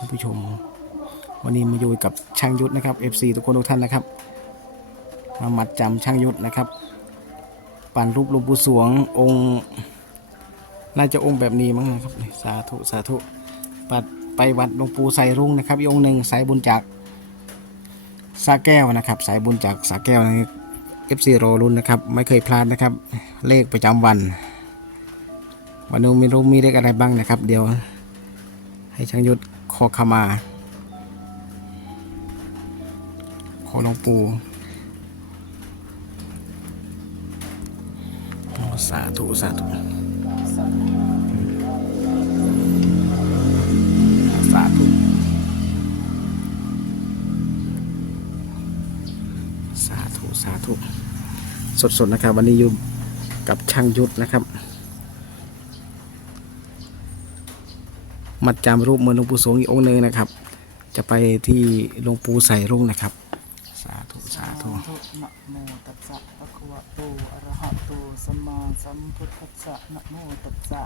คุณผู้ชม วันนี้มาอยู่กับช่างยุทธนะครับ FC ทุกคนทุกท่านนะครับมามัดจำช่างยุทธนะครับ ปั่นรูปหลวงปู่สวงองค์น่าจะองค์แบบนี้มั้งนะครับนี่สาธุสาธุปัดไปวัดหลวงปู่ใส่รุ่งนะครับอีกองค์หนึ่งสายบุญจากสาแก้วนะครับ สายบุญจากสาแก้วน FC รอรุ่นนะครับ ไม่เคยพลาดนะครับ เลขประจำวัน วันนี้ม่รู้มีเลขอะไรบ้างนะครับ เดี๋ยวให้ช่างยุทธ อขมา ขอหลวงปู่สาธุสาธุสาธุสาธุสาธุสดๆนะครับ วันนี้อยู่กับช่างยุทธนะครับ มัดจำรูปเหมือนหลวงปู่สวงอีกองค์หนึ่งนะครับ จะไปที่หลวงปู่ใส่รุ่งนะครับ สาธุสาธุ นะโมตัสสะภะคะวะโตอะระหะโตสัมมาสัมพุทธัสสะนะโมตัสสะ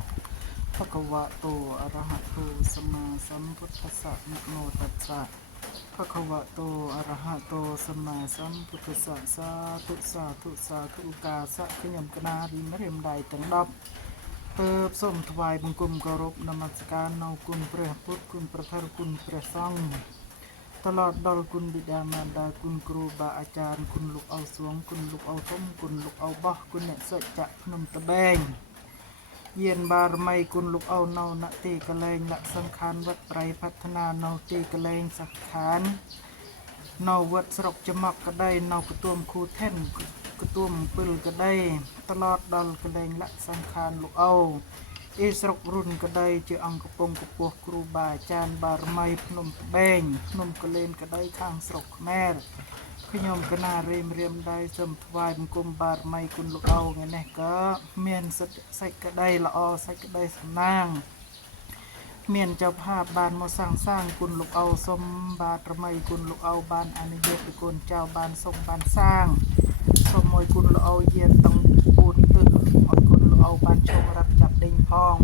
ภะคะวะโตอะระหะโตสัมมาสัมพุทธัสสะนะโมตัสสะภะคะวะโตอะระหะโตสัมมาสัมพุทธัสสะสาธุสาธุสาธุอุกาสะขยมกนาริมเรียมใดตั้งดอบ ទើបសូមថ្វាយបង្គំគោរពនមស្ការនៅគុណព្រះពុទ្ធគុណប្រធរគុណព្រះសង្ឃតឡតដល់គុណបិតាមាតាគុណគ្រូបាអាចារ្យគុណលោកអ៊ូសួងគុណលោកអ៊ូធំគុណលោកអ៊ូបោះគុណអ្នកសច្ចៈភ្នំតបែងយានបារមីគុណលោកអ៊ូនៅណទីកលែងលក្ខសង្ខានវត្តប្រៃបត្ថនានៅទីកលែងសង្ខាននៅវត្តស្រុកចមកក្តីនៅកទួមខូថិន สังขารวัดไตรพัฒนาเนาตีกรเนาวัดสรกจมักก็ได้เนากระตุ้มคูแท่นกระได้ตลอดดอลกระเลงละสังขารลูกเอาเอสรกรุ่นก็ได้เจออังกระปงกระปวครูบาอาจารย์บารมัยพนมแบงพนมกระเลนก็ได้ข้างสรกแม่ขยมกนาเรียมเรียมได้สมถวายบังคมบารมัยคุณลูกเอาไงนี่ก็เมียนสัตใส่ก็ได้ละอใส่ก็ได้สนางเมียนเจ้าภาพบานมาสร้างสร้างกุลลูกเอาสมบาตรมัยกุลลูกเอาบานอนุเยตกุลเจ้าบานทรงบานสร้าง สมมวยกุลลูกเอาเยียนต้องปูนตึกมอยกุลลูกเอาบานชงรับจับเด้งพอง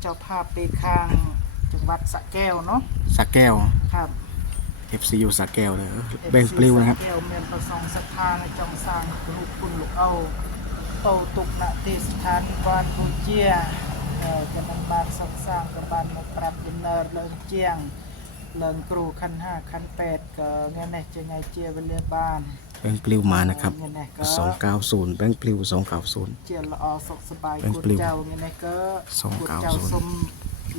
เจ้าภาพไปข้างจังหวัดสระแก้วเนาะสักแก้ว ครับ FC อยู่สักแก้วเลยแบ่งปลิวนะครับสแก้วเมียนประสงค์ศรัทธาในจงสร้างลูกกุลลูกเอาโตตุกณเทศฐานบานบูเจียเอ่อจะนำบานสร้างสร้างกับบานมาปรับดินเนอร์เลิงเจียง เลิงครูขั้นห้าขั้นแปดก็เงี้ยนะจะไงเจียเวลาบ้านแบ่งปลิวมานะครับเงี้ยนะก็290แบ่งปลิว290เจียละออสกสบายแบ่งกุดปลิวเจ้าเงี้ยนะก็สองกุดเก้าเจ้าศูนย์สม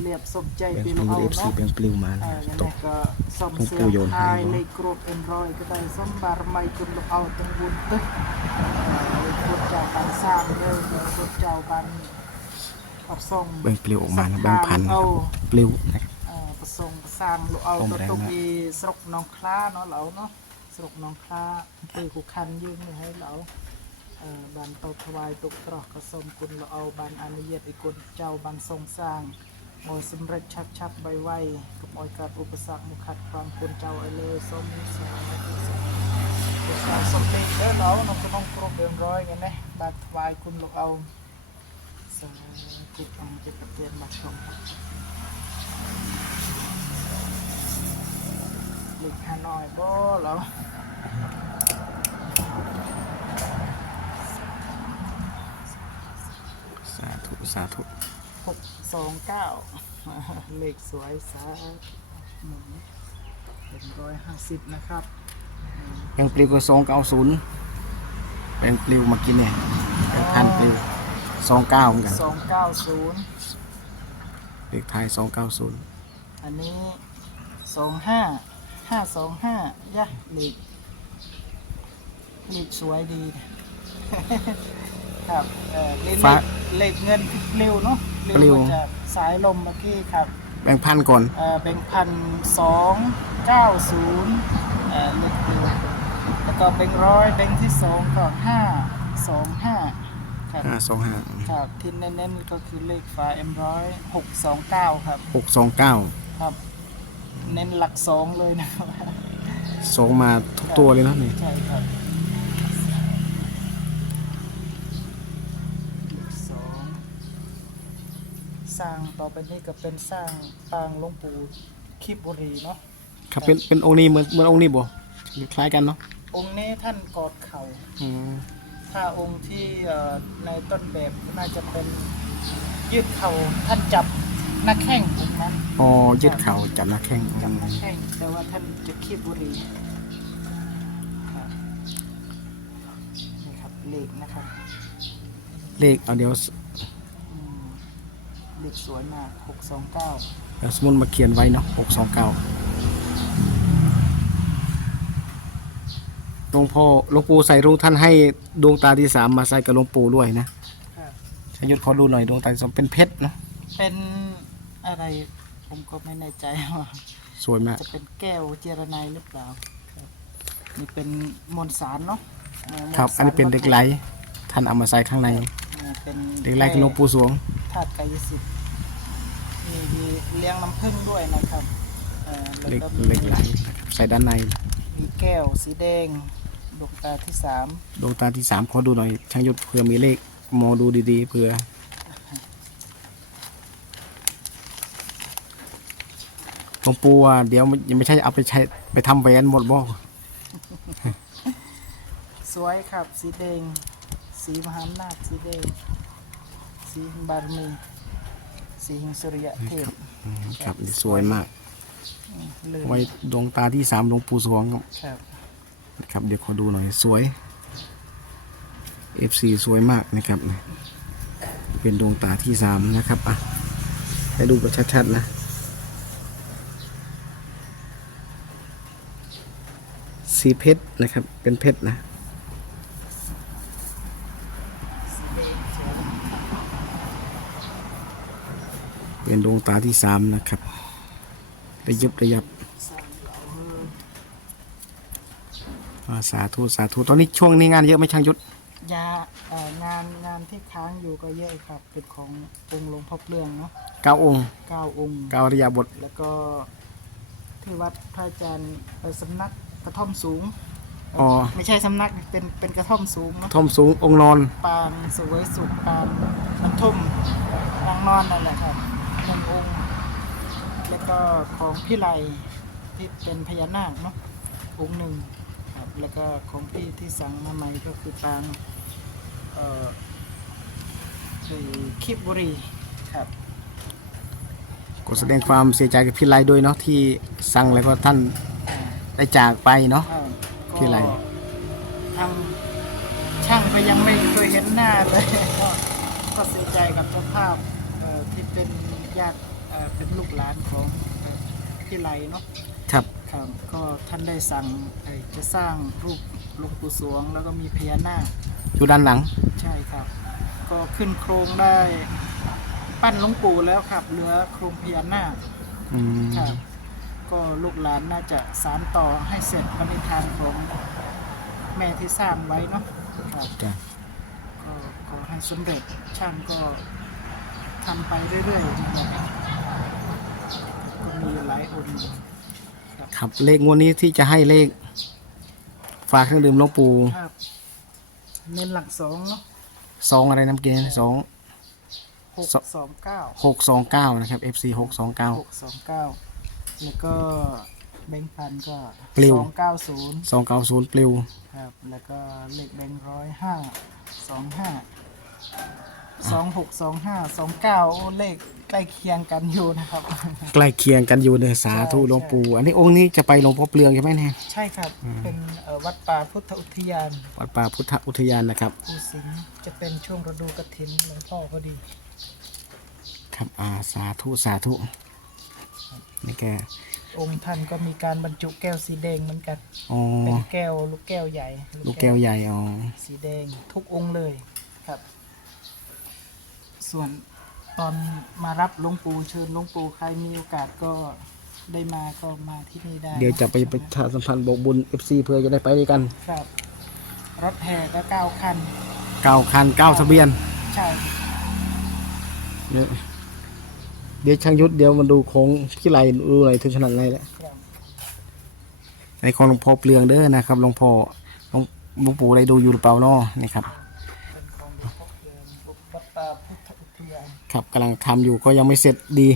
เรียบสมใจแบ่งปีปลิละวเอา FC เนาะแบ่งปลิวมาเอนะองั้นตนะกก็สมหลวงเสืปู่โยอนให้ทายเนอะเลขกรดเอ็นร้อยก็ได้สมบารมีคุณลูกเอาตังบุญตึกเอ่อเลขกรดเจ้าบานสร้างเด้อเลขกรดเจ้าบานประสงค์แบ่งปลิวออกมานะแบ่งพันนะคเอารับปลิวนะครับ ប្រសងប្រសាងលោកអល់ទៅទុកពីស្រុកនងខ្លាណោះឡៅណោះស្រុកនងខ្លាអំពើគូខាន់យើងនេះហើយឡៅបានទៅថ្វាយទុកក្រោះក៏សូមគុណលោកអល់បានអនុញ្ញាតឲ្យគុណចៅបានសងសាងមកសម្រេចឆាប់ឆាប់ໄວໄວកុំឲ្យកើតឧបសគ្គមកខាត់ខាំគុណចៅឲ្យលើសូមសូមសូមសូមពេកទៅឡៅនៅក្នុងគ្រប់រឿងរយថ្ងៃនេះបានថ្វាយគុណលោកអល់សូមគុណអង្គជាប្រធានមកខ្ញុំ ลยสมสาธุสาธุสาธุสมเด็จเด้อเนาะน้องก็น้องครบเรียบร้อยกันนะบานถวายคุณเราเอาสาธุอังจะกระเทียนมาชม lịch Hà Nội bố lắm สาธุ สาธุหกสองเก้าเลขสวยสาหมุนเป็นร้อยห้าสิบนะครับแบ่งปลิวก็290แบ่งปลิวมากินเนี่ยแบ่งพันปลิว29เหมือนกันสองเก้าศูนย์เลขท้าย290อันนี้สองห้า ห้าสองห้าย่ะเลขเลขสวยดี ครับเออเลขฟ้าเลขเงินปลิวเนาะปลิว มาจากสายลมเมื่อกี้ครับแบ่งพันก่อน เอ่อเป็นพันสองเก้าศูนย์เอ่อเลขเดียวแล้วก็เป็นร้อยเป็นที่สองก็ห้าสองห้าครับ525ครับที่เน้นๆก็คือเลขฝาเอ็มร้อยหกสองเก้าครับ629ครับ เน้นหลักสองเลยนะครับสองมาทุกตัวเลยนะนี่ใช่ครับเลขสองสร้างต่อไปนี้ก็เป็นสร้างปางหลวงปู่คีบบุรีเนาะครับเป็นเป็นองค์นี้เหมือนเหมือนองค์นี้บ่คล้ายกันเนาะองค์นี้ท่านกอดเข่าอืมถ้าองค์ที่เอ่อในต้นแบบน่าจะเป็นยืดเข่าท่านจับ หน้าแข้งผมนะอ๋อยืดเข่าจับหน้าแข้งจับหอืน้ามแข้งแต่ว่าท่านจะคีบบุรีครับนี่ครับเลขนะครับเลขเอาเดี๋ยวอืมเลขสวยมากหกสองเก้าเอาสมุนมาเขียนไว้เนาะหกสองเก้าหลวงพ่อหลวงปู่ใส่รูปท่านให้ดวงตาที่สามมาใส่กับหลวงปู่ด้วยนะ ครับ ชยุทธขอดูหน่อยดวงตาที่สามเป็นเพชรเนาะเป็น อะไร ผมก็ไม่แน่ใจว่าสวยมากจะเป็นแก้วเจรไนยหรือเปล่าครับนี่เป็นมวลสารเนาะเมวลครับ อันนี้เป็นเด็กไหลท่านเอามาใส่ข้างในนี่เป็นเด็กไหลกับหลวงปู่สวง ธาตุกายสิทธิ์มีมีเลี้ยงน้ำผึ้งด้วยนะครับเอ่อแล้วเล็กก็มี เล็กไหลนะครับใส่ด้านในมีแก้วสีแดงดวงตาที่สามดวงตาที่สามขอดูหน่อยช่างยุทธเผื่อมีเลขมองดูดีๆเผื่อ หลวงปู่ว่าเดี๋ยวมันยังไม่ใช่เอาไปใช้ไปทำแหวนหมดบ่สวยครับ สีแดง สีมหาอำนาจสีแดง สีบารมี สีหิงสุริยะเทพอืมครับนี่สวยมาก เลื่อนไว้ดวงตาที่สามหลวงปู่สวงครับครับนะครับเดี๋ยวขอดูหน่อยสวย FC สวยมากนะครับ เป็นดวงตาที่สามนะครับอะให้ดูกันชัดๆนะ สีเพชรนะครับ เป็นเพชรนะ เป็นดวงตาที่สามนะครับระยิบระยับอ่าสาธุสาธุตอนนี้ช่วงนี้งานเยอะไหมช่างยุทธยาเอ่องานงานที่ค้างอยู่ก็เยอะครับ เป็นขององค์หลวงพ่อเปลืองเนาะเก้าองค์เก้าองค์เก้าอริยาบท แล้วก็ที่วัดพระอาจารย์เอ่อสำนัก กระท่อมสูงอ๋อ ไม่ใช่สำนักเป็นเป็นกระท่อมสูงเนาะทมสูงองค์นอน ปางเสวยสุขปางน้ำทุ่มนางนอนนั่นแหละครับหนึ่งองค์ แล้วก็ของพี่ไลที่เป็นพญานาคเนาะองค์หนึ่งครับแล้วก็ของพี่ที่สั่งมาใหม่ก็คือปางเอ่อคือคิบบุรีครับ ก็แสดงความเสียใจกับพี่ไลด้วยเนาะที่สั่งแล้วก็ท่าน ได้จากไปเนาะอ่าพี่ไลก็ทางช่างก็ยังไม่เคยเห็นหน้าเลย ก็ก็เสียใจกับเจ้าภาพเอ่อที่เป็นญาติเอ่อเป็นลูกหลานของเอ่อพี่ไลเนาะ ครับ ครับก็ท่านได้สั่งไอ้จะสร้างรูปหลวงปู่สวง แล้วก็มีพญานาค อยู่ด้านหลัง ใช่ครับ ก็ขึ้นโครงได้ ปั้นหลวงปู่แล้วครับ เหลือโครงพญานาคอืมครับ ก็ลูกหลานน่าจะสานต่อให้เสร็จปณิธานของแม่ที่สร้างไว้เนาะครับจ้ะก็ขอให้สำเร็จช่างก็ทำไปเรื่อยๆนะครับก็มีหลายองค์ครับเลขงวดนี้ที่จะให้เลข ฝากเครื่องดื่มหลวงปู่ครับเน้นหลักสองเนาะสองอะไรน้ำเกณฑ์สองหกสสองเก้าหกสองเก้านะครับ FC หกสองเก้า หกสองเก้า แล้วก็แบงค์พันก็ปลิว สองเก้าศูนย์สองเก้าศูนย์ปลิวครับ แล้วก็เลขแบงค์ร้อยห้าสองห้าสองหกสองห้าสองเก้าโอ้เลขใกล้เคียงกันอยู่นะครับ ใกล้เคียงกันอยู่ในสาธุใช่ หลวงปู่อันนี้องค์นี้จะไปหลวงพ่อเปลืองใช่ไหมเนี่ยใช่ครับ เป็นเอ่อวัดป่าพุทธอุทยานวัดป่าพุทธอุทยานนะครับภูสิงห์จะเป็นช่วงฤดูกฐินหลวงพ่อพอดี ครับอ่าสาธุสาธุ นี่แกองค์ท่านก็มีการบรรจุแก้วสีแดงเหมือนกันอ๋อเป็นแก้วลูกแก้วใหญ่ลูกแก้วใหญ่อ๋อสีแดงทุกองค์เลยครับ ส่วนตอนมารับหลวงปู่เชิญหลวงปู่ใครมีโอกาสก็ได้มาก็มาที่นี่ได้ เดี๋ยวจะไปประชาสัมพันธ์บอกบุญ FC เพื่อจะได้ไปด้วยกัน ครับ รถแห่ก็เก้าคันเก้าคันเก้าทะเบียน ใช่เดี๋ยว เดี๋ยวช่างยุทธเดี๋ยวมาดูโค้งพี่ไหลดูหน่อยถึงขนาดไหนแล้วครับในของหลวงพ่อเปลืองเด้อนะครับหลวงพ่อหลวงหลวงปู่ได้ดูอยู่หรือเปล่าเนาะนี่ครับเป็นของหลวงพ่อเดินวัดป่าพุทธอุทยานครับกำลังทำอยู่ก็ยังไม่เสร็จดี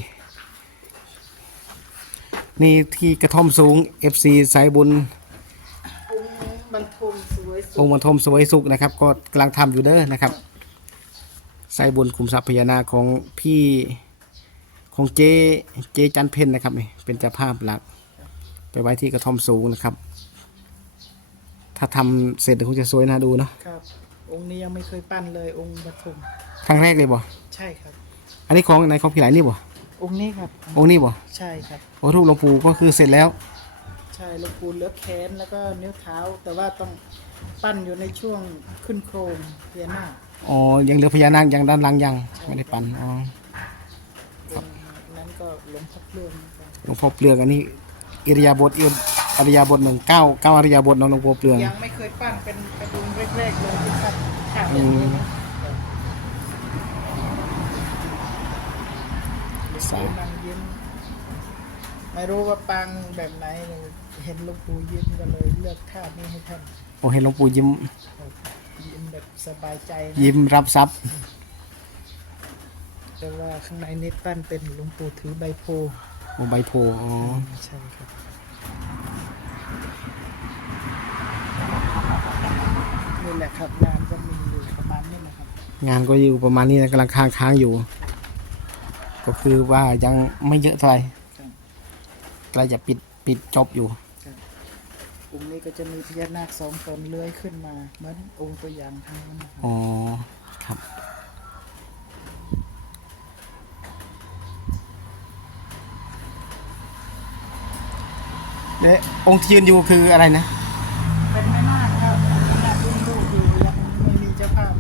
นี่ที่กระท่อมสูง FC สายบุญองค์บรรทมสวยสุองดค์บรรทมสวยสุขนะครับ ก็กำลังทำอยู่เด้อนะครับสายบุญคุมทรัพย์พญานาคของพี่ ของเจเจจันเพนนะครับนี่เป็นเจ้าภาพหลัก ไปไว้ที่กระท่อมสูงนะครับ ถ้าทำเสร็จเดี๋ยวคงจะสวยน่าดูเนาะครับ องค์นี้ยังไม่เคยปั้นเลยองค์บรรทมครั้งแรกเลยบ่ใช่ครับ อันนี้ของในของพี่ไหลนี่บ่องค์นี้ครับ องค์นี้บ่ใช่ครับ โอ้รูปหลวงปู่ก็คือเสร็จแล้ว ใช่หลวงปู่เหลือแขนแล้วก็นิ้วเท้า แต่ว่าต้องปั้นอยู่ในช่วงขึ้นโครงเพียหน้าค อ๋อยังเหลือพญานาคยังด้านหล่างยังไม่ได้ปันอ๋อองค์นั้น ก็หลวงพ่อเครื่องนะครับหลวงพ่อเปลือกอันนี้อิริยาบถอิอริยาบทหนึ่งเก้าเก้าอริยาบทเนาะหลวงพ่อเปลือกยังไม่เคยปั้นเป็นกระดุมแรกๆเลยที่ปั้นขาดอย่างนี้นะสานั่งยิ้มไม่รู้ว่าปังแบบไหนเลยเห็นหลวงปู่ยิ้มก็เลยเลือกท่านี้ให้ท่านโอ้เห็นหลวงปู่ยิ้มครับยิ้มแบบสบายใจนะยิ้มรับทรัพย์ แต่ว่าข้างในนี่ปั้นเป็นหลวงปู่ถือใบโพธิ์โอ้ใบโพอ๋อใช่ครับนี่แหละครับงานก็มีอยู่ประมาณนี้นะครับ งานก็อยู่ประมาณนี้นะกำลังค้างค้างๆอยู่ ก็คือว่ายังไม่เยอะเท่าไหร่ครับใกล้จะปิดปิดจบอยู่องค์นี้ก็จะมีพญานาคสองตนเลื้อยขึ้นมาเหมือนองค์ตัวอย่างทางนั้นนะครับอ๋อ ครับ เอ๊ะองค์ที่ยืนอยู่คืออะไรนะเป็นแม่นาคครับแม่นาครุ่นลูกอยู่ยังไม่มีเจ้าภาพ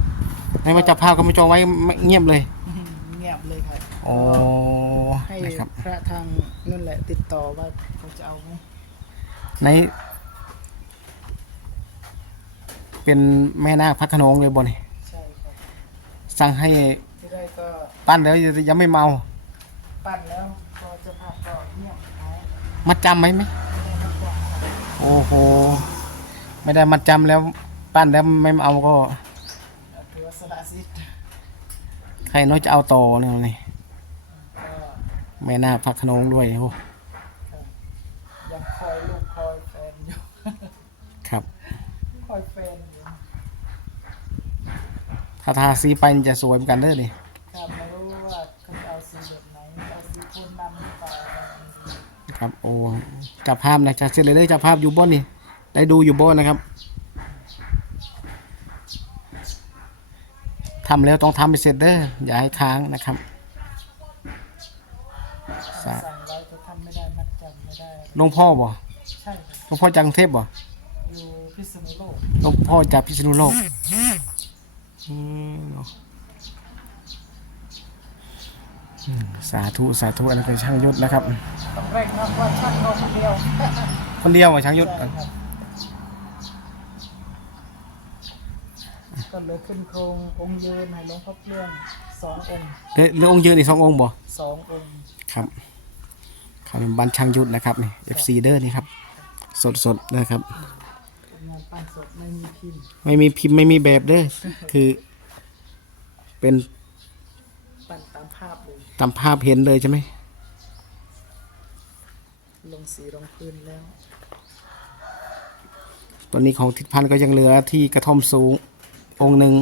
ในว่าจับภาพก็ไม่จองไว้ไม่เงียบเลยเงียบเลยครับอ๋อให้นะครับพระทางนั่นแหละติดต่อว่าเขาจะเอาไหมในเป็นแม่นาคพระโขนงเลยบนนี่ใช่ครับสั่งให้ที่ได้ก็ปั้นแล้วยังไม่เมา ปั้นแล้วพอเจ้าภาพก็เงียบหาย มัดจำไหมไหม โอ้โห ไม่ได้มัดจำแล้วปั้นแล้วไม่เอาก็ถือว่าสละสิทธิ์ใครน้อยจะเอาต่อเนี่ยนี่ก็แม่นาคพระโขนงด้วยโอ้ครับยังคอยลูกคอยแฟนอยู่ ครับ คอยแฟนอยู่ถ้าทาสีไปมันจะสวยเหมือนกันเด้อนี่ครับไม่รู้ว่าเขาจะเอาสีแบบไหนเอาสีโคนดำหรือเปล่าอะไรอย่างนี้ครับโอ้ จับภาพนะจะเสร็จเลยเด้อจับภาพอยู่บนนี่ได้ดูอยู่บนนะครับทำแล้วต้องทำไปเสร็จเด้ออย่าให้ค้างนะครับสาสั่งไว้เขาทำไม่ได้มัดจำไม่ได้หลวงพ่อบ่ใช่ครับหลวงพ่อจากกรุงเทพบ่อยู่พิษณุโลก หลวงพ่อจากพิษณุโลกอืมอืม สาธุสาธุอันนั้นเป็นช่างยุทธนะครับ ต้องเร่งนะว่าช่างเราคนเดียวคนเดียวอะช่างยุทธใช่ครับก็เหลือขึ้นโครงองค์ยืนให้หลวงพ่อเปลื่องสององค์เอ๊ะเหลือองค์ยืนอีกสององค์บ่สององค์ครับครับเป็นบันช่างยุทธนะครับนี่ FC เด้อนี่ครับสดสดๆนะครับ งานปั้นสดไม่มีพิมพ์ไม่มีพิมพ์ไม่มีแบบเด้อคือเป็น ปั้นตามภาพเลย ตามภาพเห็นเลยใช่ไหมลงสีลงพื้นแล้ว ตอนนี้ของทิศพันธ์ก็ยังเหลือที่กระท่อมสูงองค์หนึ่ง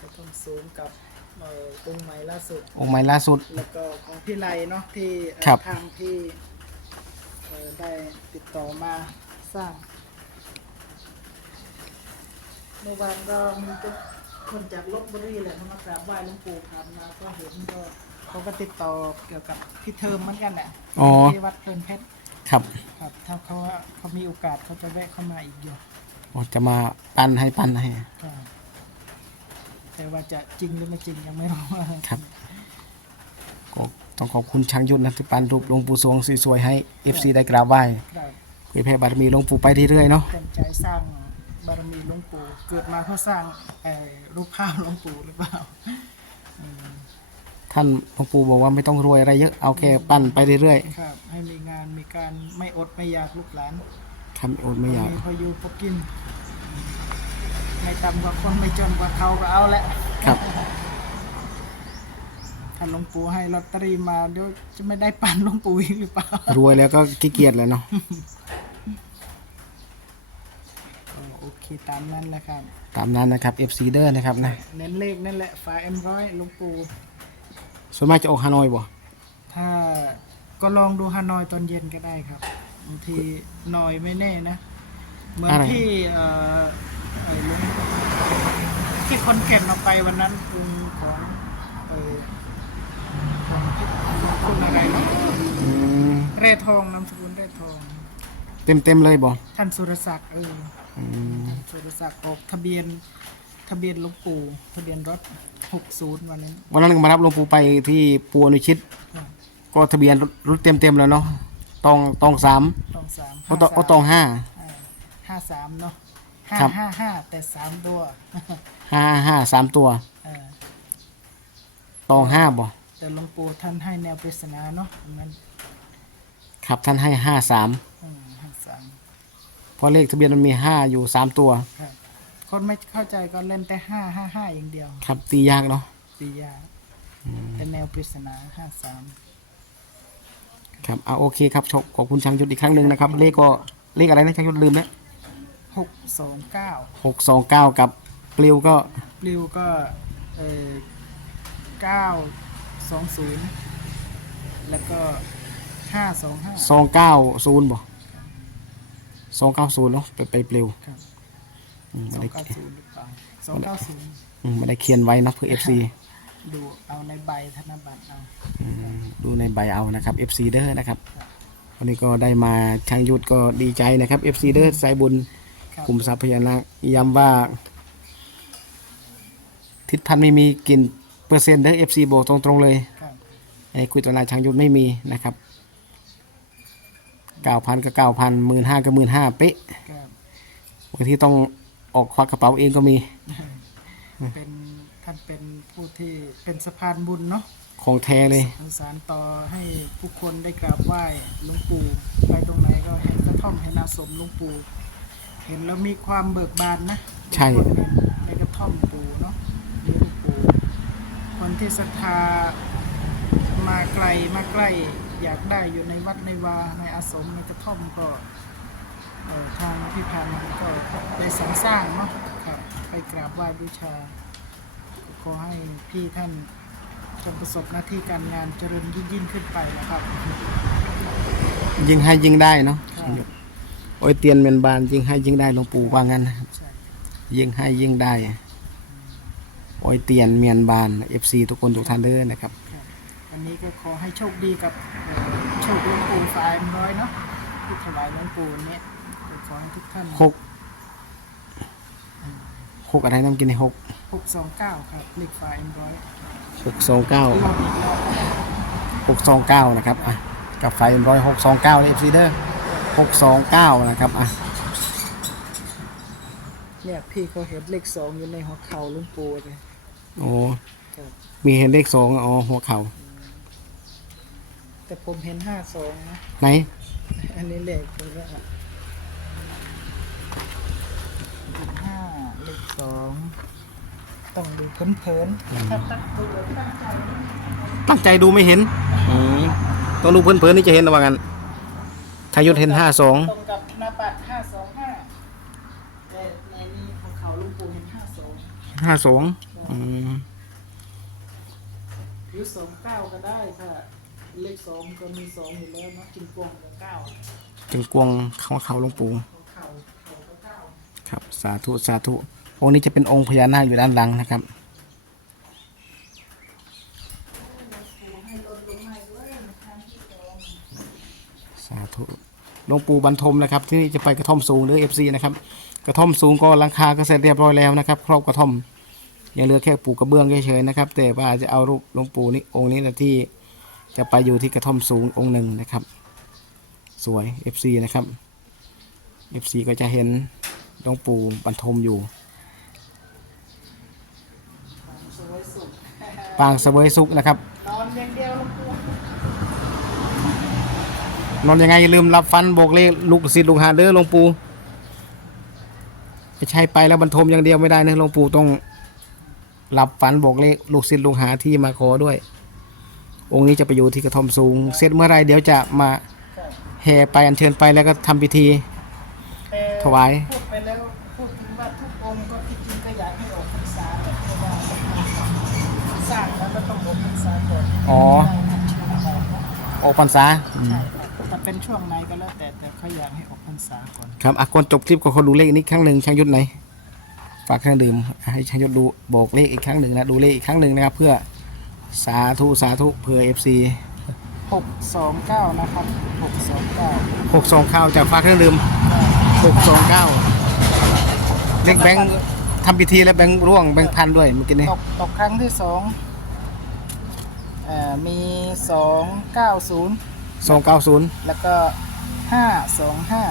ก็ต้องซูมกับเอ่อองค์ใหม่ล่าสุด องค์ใหม่ล่าสุด แล้วก็ของพี่ไลเนาะที่เอ่อครับ ทางที่เอ่อได้ติดต่อมาสร้างเมื่อวานก็มีทุกคนจากลบบุรีแหละเขามากราบไหว้หลวงปู่ผ่านมาก็เห็นก็ เขาก็ติดต่อเกี่ยวกับพี่เทอมเหมือนกันแหละอ๋อ ที่วัดเพลินเพชรครับ ครับ ถ้าเขาว่าเขามีโอกาสเขาจะแวะเข้ามาอีกอยู่อ๋อจะมาปั้นให้ปั้นให้ ครับแต่ว่าจะจริงหรือไม่จริงยังไม่รู้ว่าครับ ก็ต้องขอบคุณช่างยุทธนะที่ปั้นรูปหลวงปู่สวงสวยๆให้ FC ได้กราบไหว้ได้เผยแผ่บารมีหลวงปู่ไปเรื่อยๆเนาะเต็มใจสร้างบารมีหลวงปู่เกิดมาเพื่อสร้างเอ่อรูปภาพหลวงปู่หรือเปล่า ท่านหลวงปู่บอกว่าไม่ต้องรวยอะไรเยอะเอาแค่ปั้นไปเรื่อยครับ ให้มีงานมีการไม่อดไม่อยากลูกหลานๆทำอดไม่อยากมีพออยู่พอกิน ไม่ต่ำกว่าคนไม่จนกว่าเขาก็เอาแหละครับทถ้าหลวงปู่ให้ลอตเตอรี่มาเดี๋ยวจะไม่ได้ปั่นหลวงปู่อีกหรือเปล่า รวยแล้วก็ขี้เกียจเลยเนาะเออโอเคตามนั้นแหละครับ ตามนั้นนะครับ FC เดอร์นะครับนะ เน้นเลขนั่นแหละฝาเอ็มร้อยหลวงปู่ ส่วนมากจะออกฮานอยบ่ถ้าก็ลองดูฮานอยตอนเย็นก็ได้ครับบางทีหน่อยไม่แน่นะ เหมือนที่เอ่อไอ้ลุงที่คนเก็บเราไปวันนั้นคุณของเอ่อของคุณอะไรเนาะอืมเร่ทองนามสกุลเร่ทอง เต็มเต็มๆเลยบ่ท่านสุรศักดิ์เออ อืมท่านสุรศักดิ์ออกทะเบียน ทะเบียนหลวงปู่ทะเบียนรถหกศูนย์วันนั้น วันนั้นก็มารับหลวงปู่ไปที่ปูอนุชิต ครับ ก็ทะเบียนรถเต็มเต็มๆแล้วเนาะตองตองสามตองสามเอาตองเอาตองห้า ห้าสามเนาะห้าครับ ห้าห้าแต่สามตัวห้าห้าสามตัวเออตองห้าบ่แต่หลวงปู่ท่านให้แนวปริศนาเนาะงั้นครับท่านให้ห้าสามอืมห้าสามเพราะเลขทะเบียนมันมีห้าอยู่สามตัว ครับ คนไม่เข้าใจก็เล่นแต่ห้าห้าห้าอย่างเดียวครับตียากเนาะปียาแต่แนวปริศนาห้าสามครับเอาโอเคครับขอบขอบคุณช่างยุทธอีกครั้งหนึ่งนะครับ เลขก็เลขอะไรนะช่างยุทธลืมแล้วหกสองเก้าหกสองเก้ากับปลิวก็ริวก็เออเก้าสองศูนย์แล้วก็ห้าสองห้าสองเก้าศูนย์บ่สองเก้าศูนย์เนาะไปไปปลิวครับ อืมสไม่องได้เก้าศูนย์หรือเปล่าสองเก้าศูนย์อืมไม่ได้เขียนไว้นะเพื่อ FC ดูเอาในใบธนบัตรเอาอืมดูในใบเอานะครับ FC เด้อนะครับวันนี้ก็ได้มาช่างยุทธก็ดีใจนะครับ FC เด้อสายบุญครับกลุ่มทรัพยานาคย้ำว่า ทิศพันธ์ไม่มีกินเปอร์เซ็นต์เด้อ FC บอกตรงๆเลยครับไอ้คุยตัวนายช่างยุทธไม่มีนะครับเก้าพันก็เก้าพันหมื่นห้าก็หมื่นห้าเป๊ะครับบางทีต้อง ออกควักกระเป๋าเองก็มี เป็นท่านเป็นผู้ที่เป็นสะพานบุญเนาะของแท้เลยสารต่อให้ผู้คนได้กราบไหว้หลวงปู่ไปตรงไหนก็เห็นกระท่อมเห็นอาสมหลวงปู่เห็นแล้วมีความเบิกบานนะใช่คนเห็นในกระท่อมปู่เนาะมีหลวงปู่คนที่ศรัทธามาไกลมาใกล้อยากได้อยู่ในวัดในวาในอาสมในกระท่อมก็เอ่อ ทางพี่พานันก็ได้สรรสร้างเนาะครับไปกราบไหว้บูชา ขอให้พี่ท่านจงประสบหน้าที่การงานเจริญยิ่งยิ่งขึ้นไปนะครับ ยิงให้ยิงได้เนาะครับ โอ้ยเตียนเมียนบานยิงให้ยิงได้หลวงปู่ว่างั้นนะครับใช่ยิงให้ยิงได้โอ้ยเตียนเมียนบาน FC ทุกคนทุกท่านเด้อนะครับ ครับวันนี้ก็ขอให้โชคดีกับเอ่อโชคหลวงปู่ฝ่ายน้อยเนาะที่ถวายหลวงปู่เนี่ยก็ข อให้ทุกท่านหกหกอะไรน้ำกินในหกหกสองเก้าครับเลขฝ่ายร้อยหกสองเก้ารอบอีกรอบหกสองเก้านะครับอะกับไฟร้อยหกสองเก้าเอฟซีเดอร์หกสองเก้านะครับอะเนี่ยพี่เขาเห็นเลขสองอยู่ในหัวเข่าหลวงปู่เลยโอ้ครับมีเห็นเลขสองอ๋อหัวเข่าแต่ผมเห็นห้าสองนะไหนอันนี้เลขผมว่าเลขห้า เลขสองต้องดูเพลินๆถ้าตั้งตัวตั้งใจตั้งใจดูไม่เห็นอืมต้องดูเพลินๆนี่จะเห็นระหว่างกันทายุทธเห็นห้าสองตรงกับหน้าปัดห้าสองห้าแต่ในนี้ของเขาลุงปู่เห็นห้าสองห้าสองอืมหรือสองเก้าก็ได้ค่ะ เลขสองก็มีสองอยู่แล้วเนาะกินกวงกับเก้า จึงกวงเขาเขาหลวงปู่ ครับสาธุสาธุองค์นี้จะเป็นองค์พญานาคอยู่ด้านหลังนะครับ สาธุหลวงปู่บรรทมนะครับที่นี่จะไปกระท่อมสูงหรือเอฟซีนะครับ กระท่อมสูงก็หลังคาก็เสร็จเรียบร้อยแล้วนะครับ ครอบกระท่อมยังเหลือแค่ปูกระเบื้องเฉยๆนะครับ แต่ว่าจะเอารูปหลวงปู่นี่องค์นี้นะที่จะไปอยู่ที่กระท่อมสูงองค์หนึ่งนะครับ สวย FC นะครับ FC ก็จะเห็น หลวงปู่บรรทมอยู่ ปางเสวยสุขนะครับ นอนอย่างเดียวลุงปู่นอนยังไงอย่าลืมรับฟันโบกเลขลูกศิษย์ลูกหาเด้อหลวงปู่ไม่ใช่ไปแล้วบรรทมอย่างเดียวไม่ได้นะหลวงปู่ต้องรับฟันโบกเลขลูกศิษย์ลูกหาที่มาขอด้วย องค์นี้จะไปอยู่ที่กระท่อมสูง เสร็จเมื่อไรเดี๋ยวจะมาแห่ไปอัญเชิญไปแล้วก็ทำพิธีถวาย อนอ๋อได้อัญเชิญออกเนาะออกพรรษาอืมใช่ครับแต่เป็นช่วงไหนก็แล้วแต่แต่เขาอยากให้ออกพรรษาก่อนครับอะก่อนจบคลิปก็ขอดูเลขนี้ครั้งหนึ่งช่างยุทธไหนอยฝากเครื่องดื่มให้ช่างยุทธดูบอกเลขอีกครั้งหนึ่งนะดูเลขอีกครั้งหนึ่งนะครับเพื่อสาธุสาธุเพื่อ FC หกสองเก้านะครับหกสองเก้าหกสองข้าวจากฝากเครื่องดื่มหกสองเก้าเลขแบงค์ทำพิธีแล้วแบงค์ร่วงแบงค์พันด้วยเมื่อกี้นี้ตกตกครั้งที่สองเอ่อมีสองเก้าศูนย์สองเก้าศูนย์แล้วก็ห้าสองห้า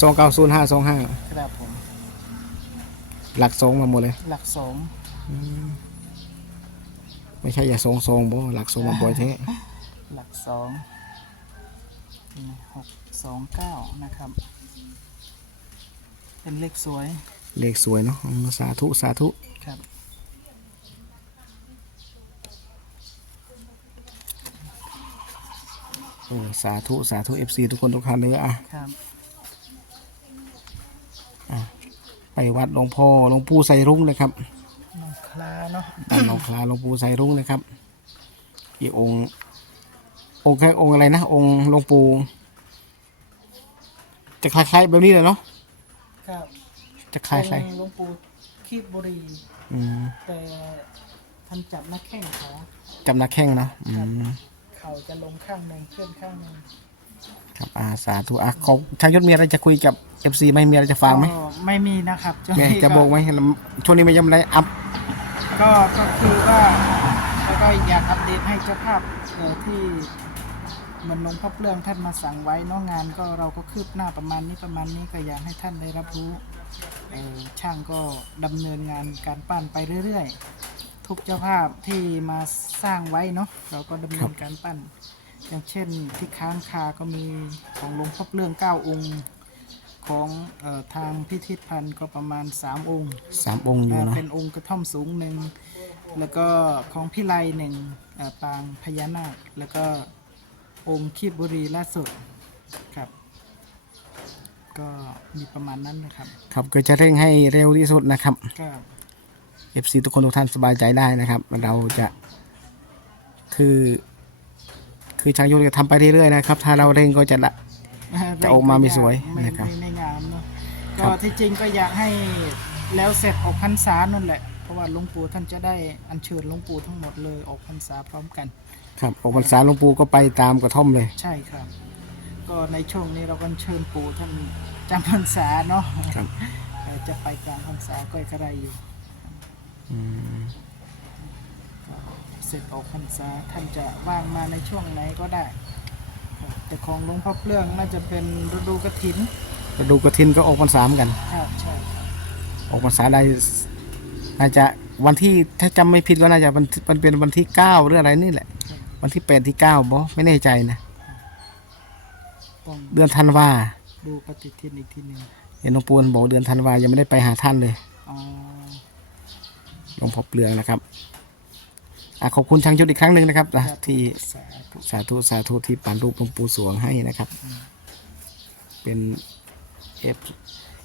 สองเก้าศูนย์ห้าสองห้าครับผม หลักสองมาหมดเลย หลักสองไม่ใช่อย่าทรงทรงบ่หลักทรงมาบ่อยเทหลักสองหกสองเก้านะครับ เป็นเลขสวย เลขสวยเนาะอืมสาธุสาธุ ครับ เออสาธุสาธุ FC ทุกคนทุกท่านเลยอะครับไปวัดหลวงพ่อหลวงปู่ไซรุ้งนะครับน้องคลาเนาะบ้านหนองคลาหลวงปู่ไซรุ้งนะครับอีกองค์องค์แค่องค์อะไรนะองค์หลวงปู่จะคล้ายๆแบบนี้เลยเนาะครับจะคล้ายเป็นหลวงปู่คีบบุรี ๆอืมแต่ท่านจับหน้าแข้งเขา จำนักแข้งนะอืม เขาจะลงข้างหนึ่งเคลื่อนข้างหนึ่งครับอาสาธุอะขอช่างยศมีอะไรจะคุยกับ FC ไหมมีอะไรจะฝากไหมก็ไม่มีนะครับช่วงแม่นี้จะบอกไหมช่วงนี้ไม่ยำไรอัพก็ก็คือว่าแล้วก็อยากอัปเดตให้เจ้าภาพเอ่อที่เหมันหลวงพ่อเปลืองท่านมาสั่งไว้เนอกงานก็เราก็คืบหน้าประมาณนี้ประมาณนี้ก็อยากให้ท่านได้รับรู้เอ่อช่างก็ดำเนินงานการปั้นไปเรื่อยๆ ทุกเจ้าภาพที่มาสร้างไว้เนาะเราก็ดำเนินการปั้น อย่างเช่นที่ค้างคาก็มีของหลวงพ่อเปลืองเก้าองค์ของเออทางพิธิตพันธ์ก็ประมาณ 3 องค์สามองค์อยู่เอ่อเนาะเป็นองค์กระท่อมสูงหนึ่งแล้วก็ของพิไลหนึ่งเอ่อปางพญานาค แล้วก็องค์คีบบุรีล่าสุดครับ ก็มีประมาณนั้นนะครับ ครับก็จะเร่งให้เร็วที่สุดนะครับก็ FC ทุกคนทุกท่านสบายใจได้นะครับ เราจะคือ คือช่างยุทธจะทำไปเรื่อยๆนะครับ ถ้าเราเร่งก็จะละ จะออกมาไม่สวยไม่นะครับไม่ไม่งามเนาะครัก็บ ที่จริงก็อยากให้แล้วเสร็จออกพรรษานั่นแหละ เพราะว่าหลวงปู่ท่านจะได้อัญเชิญหลวงปู่ทั้งหมดเลยออกพรรษาพร้อมกัน ครับออกพรรษาหลวงปู่ก็ไปตามกระท่อมเลย ใช่ครับ ก็ในช่วงนี้เราก็เชิญปู่ท่านจำพรรษาเนาะครับเอ่อจะไปกลางพรรษาก็กระไรอยู่อืมก็ เสร็จออกพรรษาท่านจะว่างมาในช่วงไหนก็ได้ครับแต่ของหลวงพ่อเปลื้องน่าจะเป็นฤดูกระถินกระดูกกระทินก็ออกพรรษาเหมือนกันครับใช่ครับออกพรรษาได้น่าจะวันที่ถ้าจำไม่ผิดว่าน่าจะวันที่มันเป็นวันที่เก้าหรืออะไรนี่แหละ วันที่แปดที่เก้าบอไม่แน่ใจนะต้องเดือนธันวาดูปฏิทินอีกทีหนึ่งเห็นหลวงปู่บอกเดือนธันวายังไม่ได้ไปหาท่านเลยอ๋อ หลวงพ่อเปลืองนะครับอขอบคุณช่างยุทธอีกครั้งหนึ่งนะครับอะที่สาธุสาธุาธที่ปานรูปหลวงปู่สวงให้นะครับ เป็นเอฟ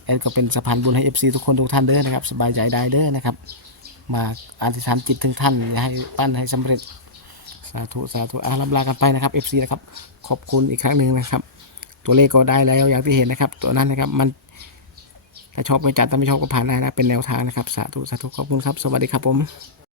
แอดก็เป็นสะพานบุญให้เอฟซีทุกคนทุกท่านเด้อนะครับ สบายใจได้เด้อนะครับ มาอธิษฐานจิตถึงท่านให้ปั้นให้สำเร็จสาธุสาธุอาลำลากันไปนะครับเอฟซีนะครับ ขอบคุณอีกครั้งหนึ่งนะครับ ตัวเลขก็ได้แล้วอย่างที่เห็นนะครับ ตัวนั้นนะครับมัน ถ้าชอบก็จัดถ้าไม่ชอบก็ผ่านได้นะเป็นแนวทางนะครับสาธุสาธุขอบคุณครับ สวัสดีครับผม